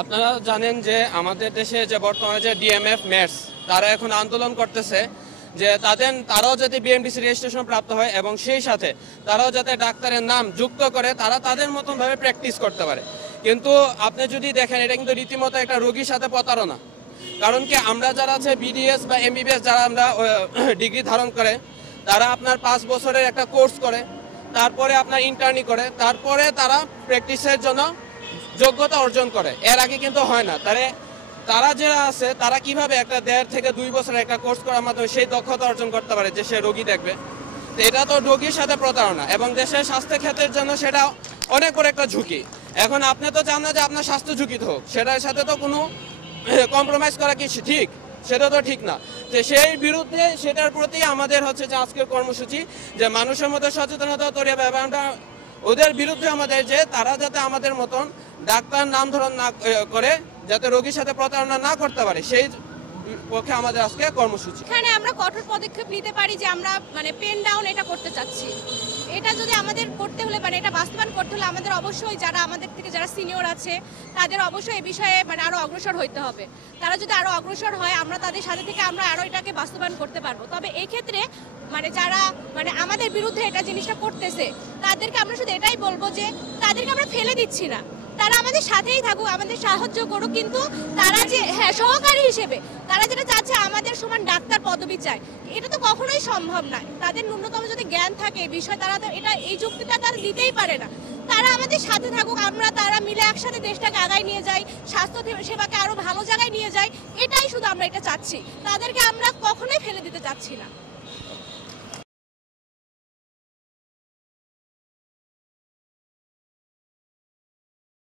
আপনারা জানেন যে আমাদের দেশে যে বর্তমানে যে ডিএমএফ মেটস তারা এখন আন্দোলন করতেছে যে তারাও যাতে বিএমডিসি রেজিস্ট্রেশন প্রাপ্ত হয় এবং সেই সাথে তারাও যাতে ডাক্তারের নাম যুক্ত করে তারা তাদের মতন ভাবে প্র্যাকটিস করতে পারে। কিন্তু আপনি যদি দেখেন এটা কিন্তু রীতিমতো একটা রোগীর সাথে প্রতারণা। কারণ কি আমরা যারা আছে বিডিএস বা এমবিবিএস যারা আমরা ডিগ্রি ধারণ করে তারা আপনার 5 বছরের একটা কোর্স করে, তারপরে আপনার ইন্টার্নি করে, তারপরে তারা প্র্যাকটিসের জন্য যোগ্যতা অর্জন করে। এর আগে কিন্তু হয় না। তারা যারা আছে তারা কিভাবে একটা 1.5 থেকে 2 বছরের একটা কোর্স করার মাধ্যমে সেই দক্ষতা অর্জন করতে পারে যে সে রোগী দেখবে। তো এটা তো রোগীর সাথে প্রতারণা এবং দেশের স্বাস্থ্য ক্ষেত্রের জন্য সেটা অনেক বড় একটা ঝুঁকি। এখন আপনি তো চান না যে আপনার স্বাস্থ্য ঝুঁকিত হোক, সেটার সাথে তো কোনো কম্প্রোমাইজ করা কি ঠিক? সেটা তো ঠিক না। তো সেই বিরুদ্ধে সেটার প্রতি আমাদের হচ্ছে যে আজকের কর্মসূচি যে মানুষের মধ্যে সচেতনতা তৈরি হবে এবং ওদের বিরুদ্ধে আমাদের যে তারা যাতে আমাদের মতন ডাক্তার নাম ধরন না করে যাতে রোগীর সাথে প্রতারণা না করতে পারে সেই পক্ষে আমাদের আজকে কর্মসূচি। এখানে আমরা কঠোর পদক্ষেপ নিতে পারি যে আমরা পেন ডাউন এটা করতে চাচ্ছি। এটা যদি আমাদের করতে হলে এটা বাস্তবায়ন করতে হলে আমাদের অবশ্যই যারা আমাদের থেকে যারা সিনিয়র আছে তাদের অবশ্যই এই বিষয়ে আরো অগ্রসর হইতে হবে। তারা যদি আরো অগ্রসর হয় আমরা তাদের সাথে থেকে আমরা আরো এটাকে বাস্তবায়ন করতে পারবো। তবে এই ক্ষেত্রে যারা আমাদের বিরুদ্ধে এটা জিনিসটা করতেছে তাদেরকে আমরা শুধু এটাই বলবো যে তাদেরকে আমরা ফেলে দিচ্ছি না, তারা আমাদের সাথেই থাকুক, আমাদের সাহায্য করুক, কিন্তু তারা যে সহকারী হিসেবে তারা যেটা চাচ্ছে আমাদের সমান ডাক্তার পদবি চায়, এটা তো কখনোই সম্ভব নয়। তাদের ন্যূনতম যদি জ্ঞান থাকে এই বিষয়ে তারা তো এই যুক্তিটা তারা দিতেই পারে না। তারা আমাদের সাথে থাকুক, তারা মিলে একসাথে দেশটাকে আগায় নিয়ে যাই, স্বাস্থ্য সেবাকে আরো ভালো জায়গায় নিয়ে যাই, এটাই শুধু আমরা এটা চাচ্ছি। তাদেরকে আমরা কখনোই ফেলে দিতে চাচ্ছি না।